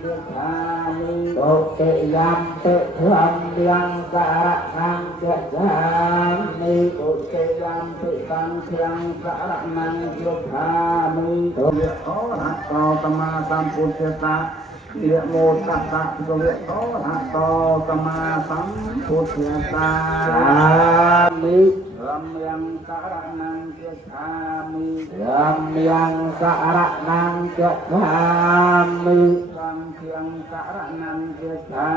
จิตามิโตติยัมปิธรรมยังสารนังจิตามิโตติยัมปิสังฆังสารนังจิตามิโตโอหัตโตสัมมาสัมพุทธัสสะเยโมตัสสะโตโอหัตโตสัมมาสัมพุทธัสสะสามิรัมยังสารนังจิตามิรัมยังสารนังจิตามิสังฆังสารนังจิตา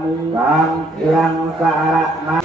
มิสังฆังสารนัง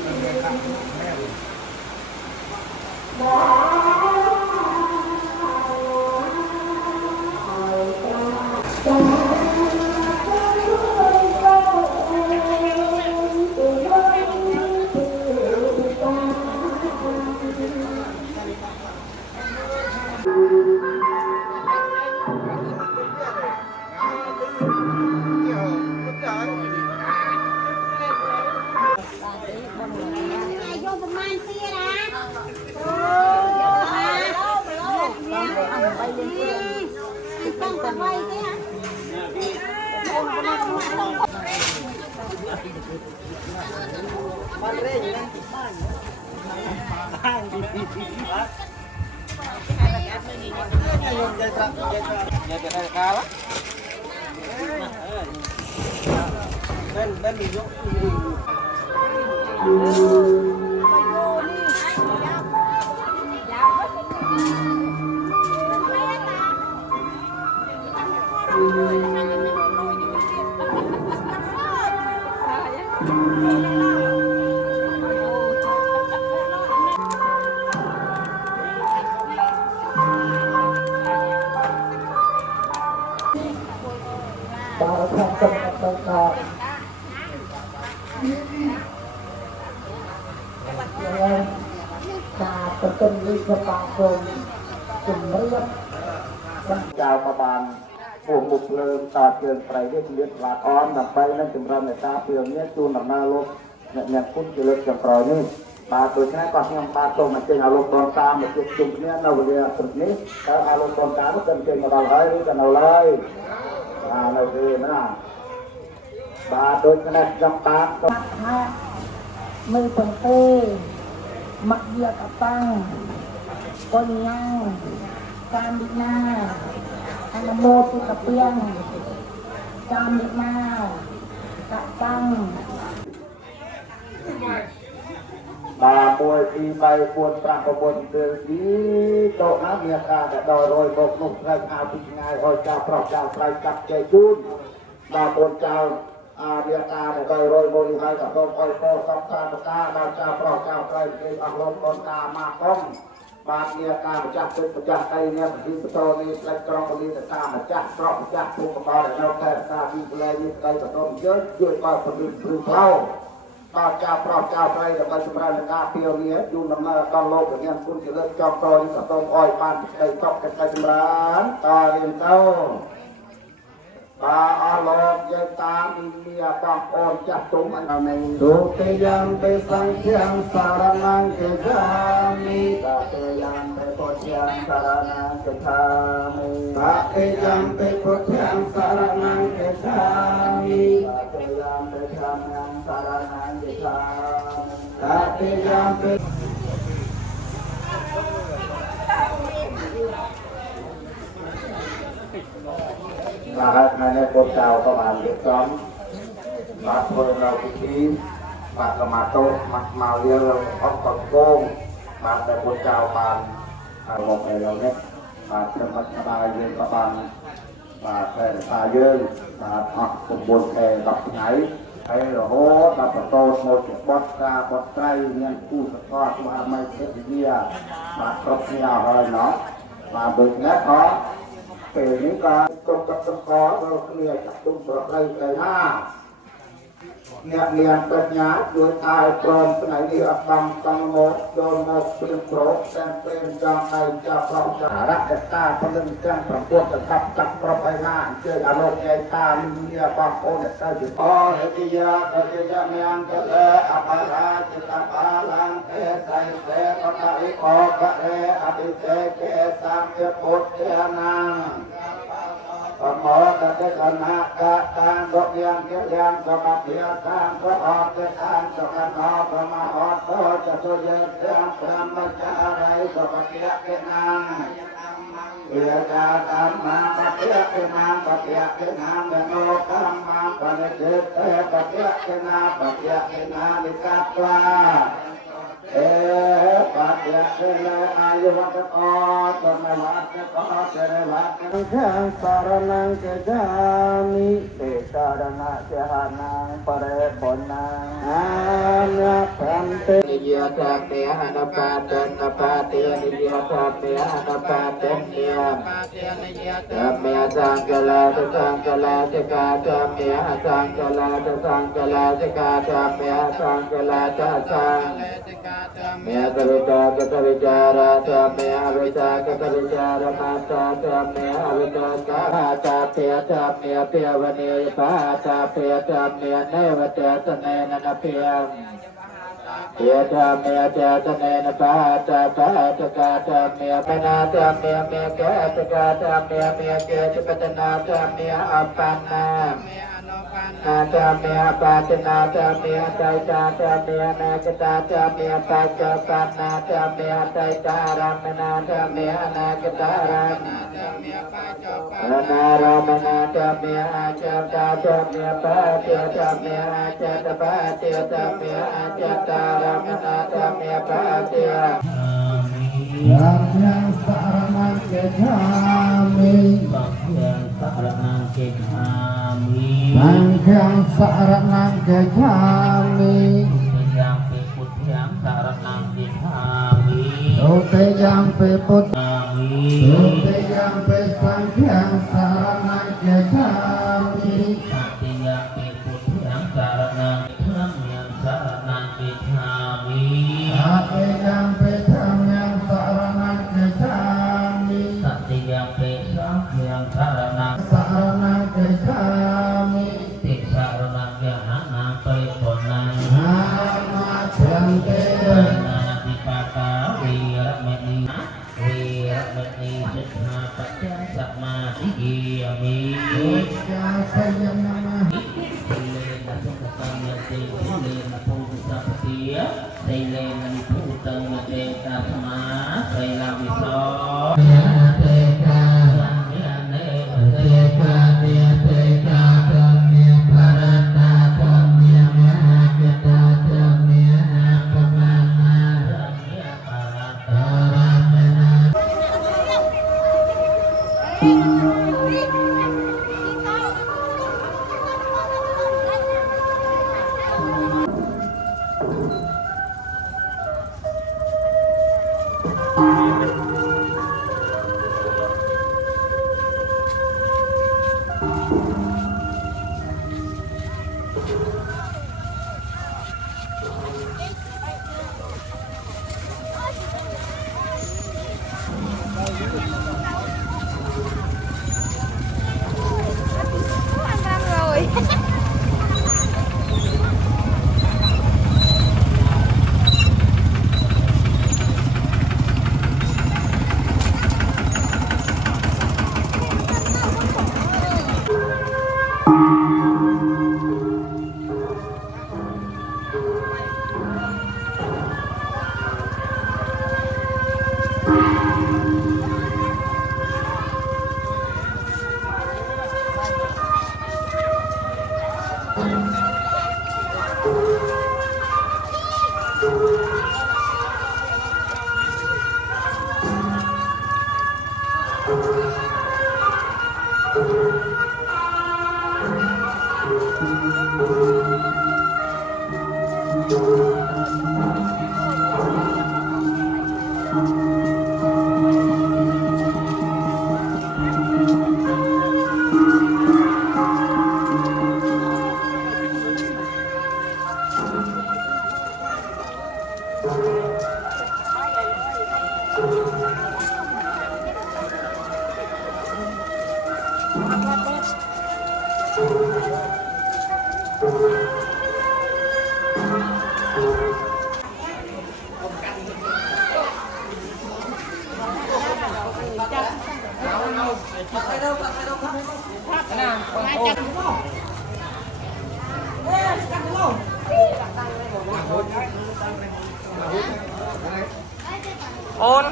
เป็นวิชาการกรมจุ่มเรียบยาวประมาณพวงบุกเลิมตาเกินไปเรียกเลือดลาอ้อนดับไปนั่นจุ่มรำในตาเปลืองเนี้ยจูนดับหน้าลบเนี่ยพุ่งจะเลือดจำปล่อยนี่ปลาตัวนี้ก็ยังปลาตัวมันเจงอารมณ์ตอนตามมันจะจุ่มเนี้ยเราเรียกสุดนี้ถ้าอารมณ์ตอนตามมันเจงมาเราเลยกันเอาเลยเราคือนะปลาตัวนี้จำปาตัวมือตรงเต้มักเยียกตังก้นย่างการดินาอันโมตุกะเปียงการดินากะตังบาปวยปีใบปวดปรากบนเดือดดีโตน้ำเมียกาแต่ดอยโรยบกนุ่งไรอาพิจงายหอยเจ้าพระเจ้าไรจับใจจุนบาปนเจ้าเมียกาแต่ดอยโรยบริหารกับต้มอ้อยโตสองตาตาบาเจ้าพระเจ้าไรเป็นอารมณ์ตนตามาก้องบาเมียกาประจักษ์เป็นประจักษ์ไอเนี่ยที่ประตูนี้ไรกรองนี้แต่ตาประจักษ์เพราะประจักษ์ผู้ประกอบแต่เราแค่ตาดีเลยนี่ไกลประตูเยอะด้วยก็ผลิตผลิตเท่าต่อเจ้าพระเจ้าไรแต่ไปสมัยกาเปียวนี้อยู่นำมาตอนโลกอย่างนี้คุณจะเลิกจอมโตนี่กับต้มอ้อยบ้านไก่ชอบกันไก่สมัยตาเรียนเต้าตาอาโลกยตาอินเดียบางโอนจับตุงอันนั้นสุติยังเปสังเขียงสารนังเกจามิตาเตยังเปโพธิยังสารนังเกจามิตาเตยังเปโพธิยังสารนังเกจามิตาเตยังเปธรรมยังสารนังเกจามิตาเตยังเปมาในโปรเจ้าประมาณเด็กซ้อมมาเพื่อเราพิธีมากระมาโตมาเรียเราออกตะโกงมาแต่โปรเจ้าบานมองไปเราเนี่ยมาจะมาสบายเย็นประมาณมาแค่ตาเยินมาออกสมบูรณ์แค่ดอกไหนให้เราโหดมาโตโมจิบดกาบดไตรเงี้ยกู้สะท้อนมาไม่เสียเดียมาครบเนี่ยอะไรเนาะมาบึกนะขอเป็นนิการตรงกับตะขอเราเคลียร์จับตุ้มปลอกไรใจหน้าเนี่ยเรียนปัญญาโดยตายปลอมไหนนี่อับบังตังโมโดนโมเป็นโปรแซมเป็นจางในจะพร้อมจะรักแต่ตาพลังแจ้งประพวกจะทับจับปลอกไรหน้าเจออารมณ์ใจตาลิเนียบางโอนใส่จุดอ๋อเฮติยาเฮติยาเมียงเกลอภาราจิตปาลังเทใส่เสกตะอิโอกะเรอภิเษกเกสังเกปุตเทนัง หมอตะเตกันหากะทางดอกยังเกี่ยยังสมาเพียทางก็ออกเตทางสกันออกมาออกก็จะช่วยเยืเรื่องพระมัจจาไรสมาเพียเกนังเอียจาตามมาปะเพียเกนังปะเพียเกนังโนกัมมังปะเนเจเตปะเพียเกนังปะเพียเกนังนิกัตวาปัจจเจริญอายุวัฒน์อ๋อตนวัดจะก็เจริญวัดขังสารนังเกจามิเตสารณะเจหานังปะเรปนังอานาพันเตนิยตเมหะนปาเตนปาเตนิยตเมหะนปาเตนเนียตเมสังกลาสังกลาจกาตเมหะสังกลาสังกลาจกาตเมหะสังกลาจสังเมียกวิจารกตวิจาราจาเมียวิจารกตวิจารมาจาจาเมียวิจารกาจาเปียจาเมียเปียวันเนยปาจาเปียจาเมียเนวเจตเนนนเปียเปียจาเมียเจตเนนปาจาปาจกาจาเมียปนาจาเมียเมียแกจกาจาเมียเมียเกจปตนาจาเมียอัปปันนานาจาเมียปาจนาจาเมียใจจาจาเมียนาจตาจาเมียปัจจปานาจาเมียใจจารามนาจาเมียนาจตารามนารามนาจาเมียอาจตาจาเมียปาเจจาเมียอาจตปาเจจาเมียอาจตารามนาจาเมียปาเจยังสารนังเกจามิยังสารนังเกจามินังยังสารนังเกจามิยังเปปุถยังสารนังเกจามิโอเตยังเปปุถามิโอเตยังเปสังยังสารนังเกจามิสัตยังเปปุถยังสารนังธรรมยังสารนังเกจามิสัตยังเปธรรมยังสารนังเกจามิสัตยังเปสังยังสารนังสารนังเกจามิติสารนังยังหานังปริปนังหามาเทียงเตนาติปาตาวีระมณีสิกขาปัจจสัมมาทิฏฐิมิยาสยามนาสิเลนะสุขตังยเตสิเลนะภูสัพเสียสิเลนะภูตังยเตตัสมาสิลาวิโสเตกาเนเนเตกาเนเตกาธรรมเนภรตาธรรมเนมหากตาธรรมเนปมานาธรรมเนปารตารามนา Takai đâu, โอน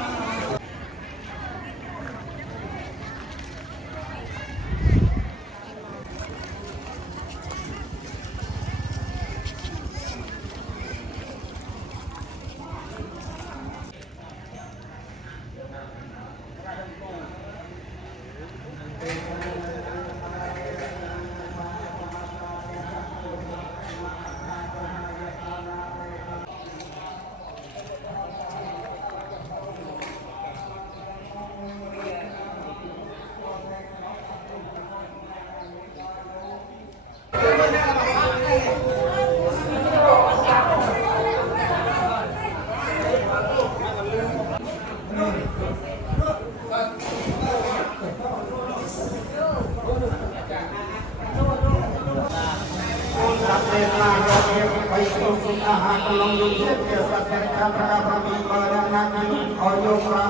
รับเทศนาเราเรียกไปส่งสุขอาหารกำลังยุ่งเย็นเกี่ยวกับการทำพระบารมีเปิดงานนั้นขอโยกเรา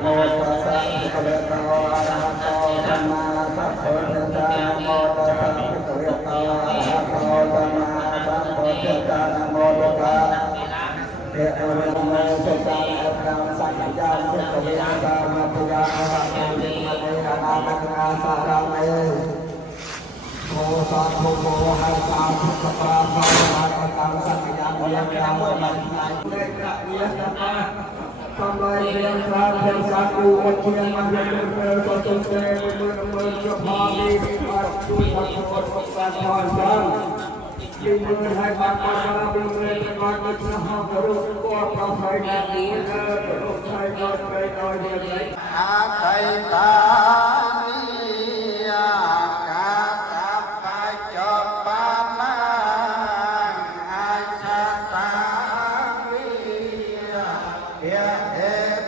โมตัสสะภะคะวะโตอะระหะโตสัมมาสัมพุทธัสสะโมตัสสะภะคะวะโตอะระหะโตสัมมาสัมพุทธัสสะนะโมตัสสะเทวะโมตัสสะนะโมสัจจานุภะเวนะสามัพยาอะระหะโตสัมมาสัมพุทธัสสะสารังเอโมสัพพุโมหัสสะภะคะวะโตอะระหะโตสัมมาสัมพุทธัสสะนะโมตัสสะเดชะเยสัมมาทำลายเรื่องราวเป็นสาคูอดเทียนมาเรียนเรื่องก็จงเตะเมื่อเมื่อจะพามีมาดูทัศน์ของการทอนจังยิ่งมือให้มามาเรื่องเรื่องมาก็จะหารู้ก็พระไทยนั้นดีเลยพระไทยก็ไปโดยเดียวเลยอาไทยตานิยากาตาปะจบปานังอาชาตาวิเอเอ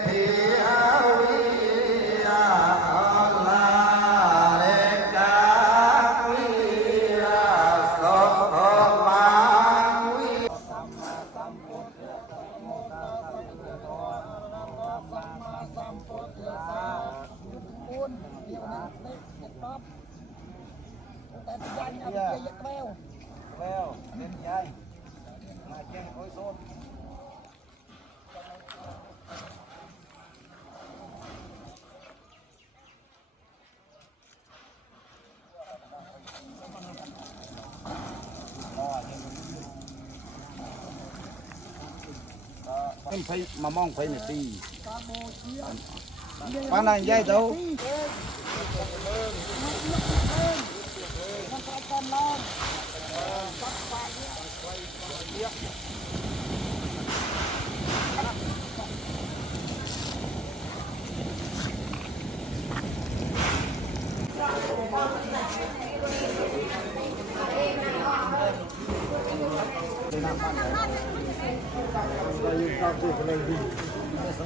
พิอาวิอาอัลลาเรกาวิอาโสมาวิ em phải mà mong phải này đi con này dây đâu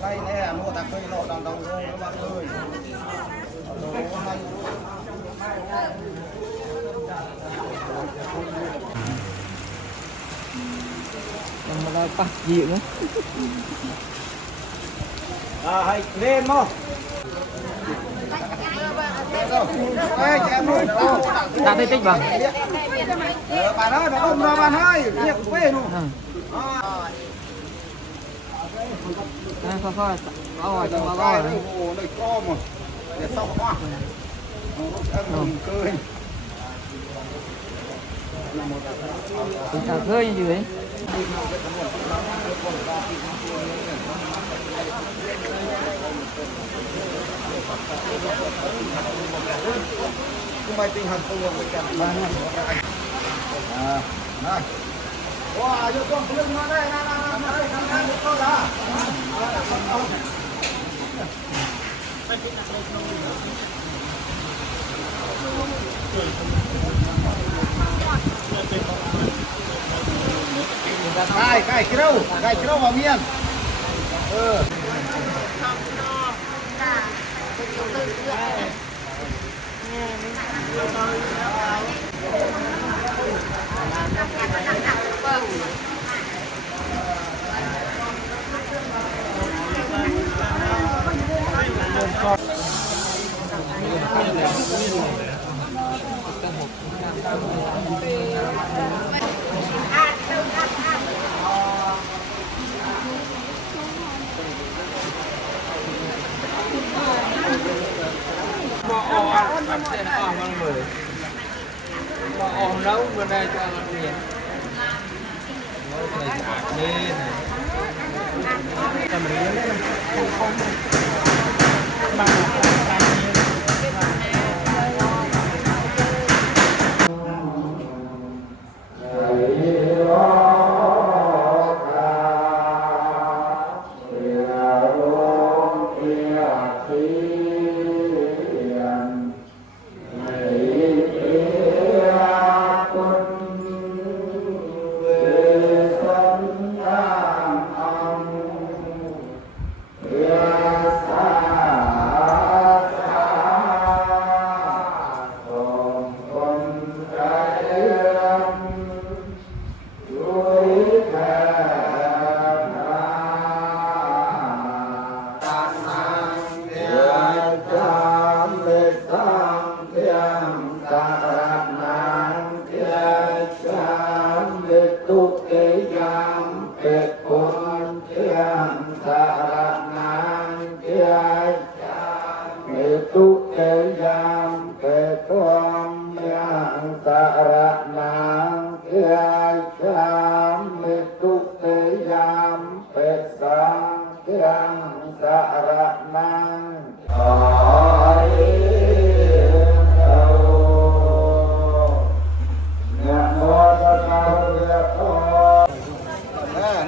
sợi này mua tạc cây nọ đằng đầu rồi các bạn ơi còn là bắt diện á hay lên không ta thấy tích bằng bạn ơi nó ôm ra bạn ơi việc của quê luôn khoan khoan có rồi có rồi đây co mà để sau qua ăn cười cà phê như vậy cũng bay tinh thần tôi với cả này wow vô con lưng nó đây đây con đã cái đâu vào miên Hãy subscribe cho kênh Ghiền Mì Gõ để không bỏ lỡ Ôm nấu bên đây cho anh nhìn.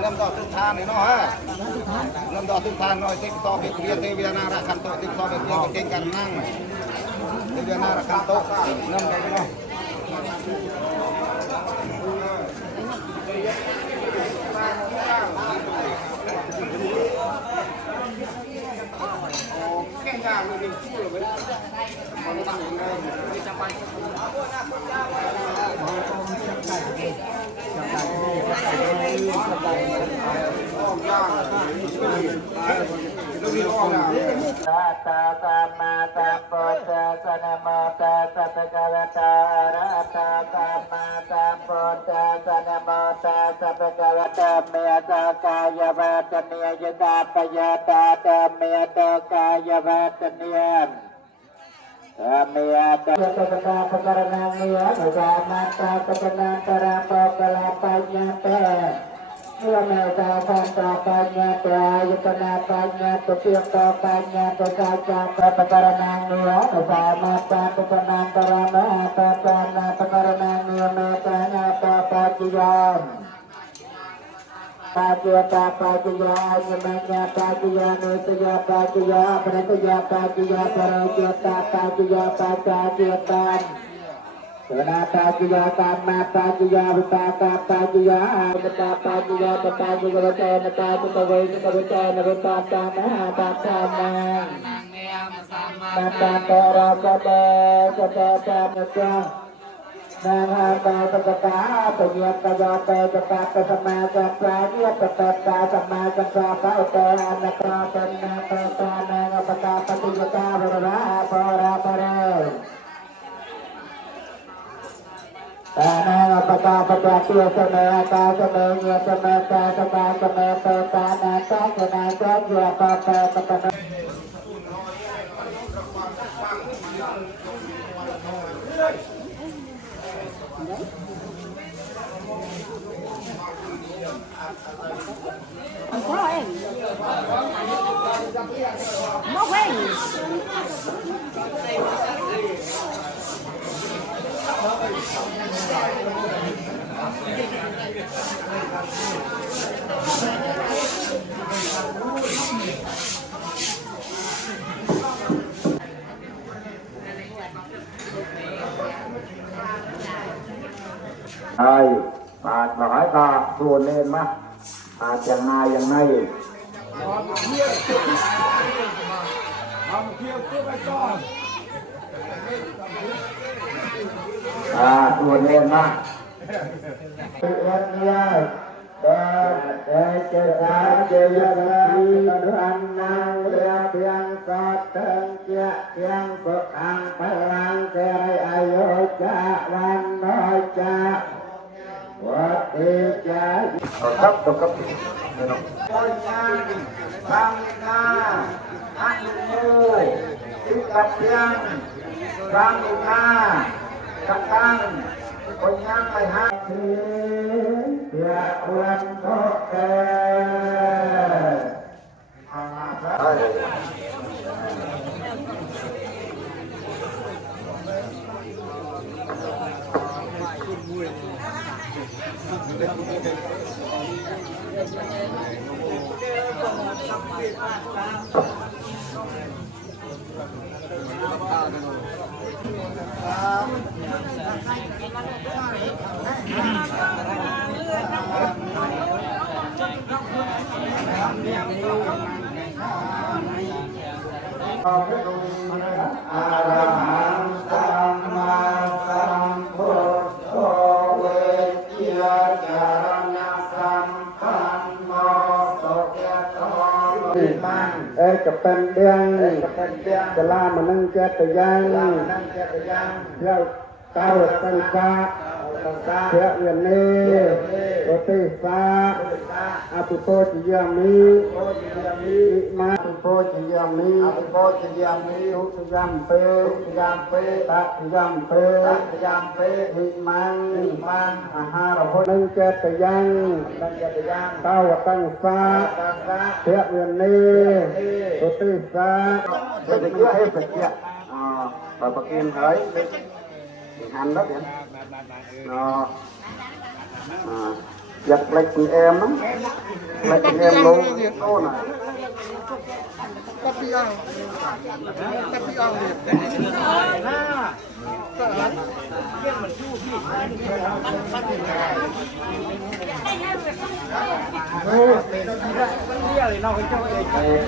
Lâm đỏ tương than này nó ha, lâm đỏ tương than nói tích to cái kia tây Việt Nam ra khăn tội tích to cái kia cái trên cần năng, tây Việt Nam ra khăn tội, lâm đây nó. Cái nhà mình chui rồi đấy. Hai, bạc nói ta tuôn lên má, chẳng ai chẳng nay. Tuôn lên má. Hãy กับเนาะ คนงานทางนาอันมูที่กับเพียงทางนากระตังคนงานไปหาเสียควรทอดแก่อาระหังสัมมาสัมพุทโธเวทิยาจารณะสัมปันโนโสยะโตมันจะเป็นเดือนจะลามานั่งเจตยังเที่ยวเต้าตังกาเที่ยวเวียนเน่โรติสาอภิโภชยามิมาอภิโภชยามิทุกยามเปตักยามเปหิมังอาหารพนังเจตยังเต้าตังสาเที่ยวเวียนเน่โรติสาเด็กเยอะให้เด็กเยอะต่อประเคนเฮ้ยหันđó nó giật lệch em lắm lệch em luôn ô này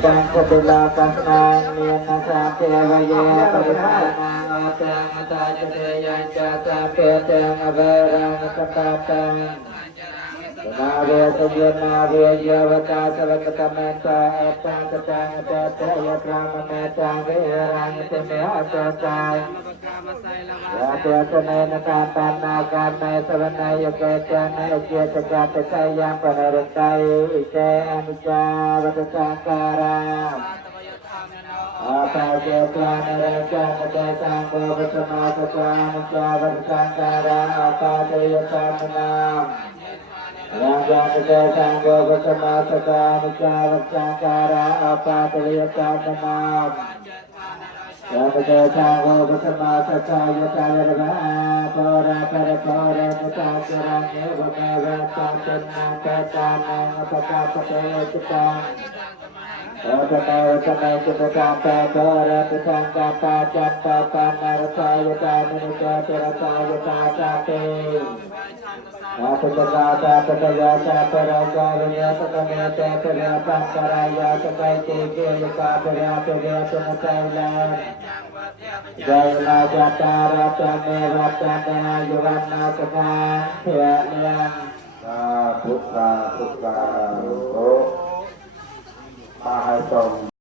Tăng cho tôi là tăng năng niên na sa te va ye pa pa na tăng ta cho te yan cha ta pe tăng avara na sa tăng na ve sa ye na ve ye va ta sa va ta ma ta tăng ta tăng ta te ya prama na tăng ve rang te me ha ta tăng ya te sa na na ka pa na ka na sa va na ye ke ta na ye ta ka te sa yang pa na ren tai ke anicca va ta sankara apa jeplan raja kata sanggo bersama setelah mencabar sangkara apa jeplan menang raja kata sanggo bersama setelah mencabar sangkara apa jeplan menang raja sanggo bersama setelah mencabar pora para pora mutakirannya bukan sangkana ketanang apakah pakai kita Sampai kita sampai ke sangka pajak papan sayuta menuju sayuta sampai. Aku berkata percaya peraja dunia sekamete perapa karaya sampai tinggi luka perapa penetailan. Jaya jatara pramera pramena yuwana sekarang yang putra oh มาให้ตรง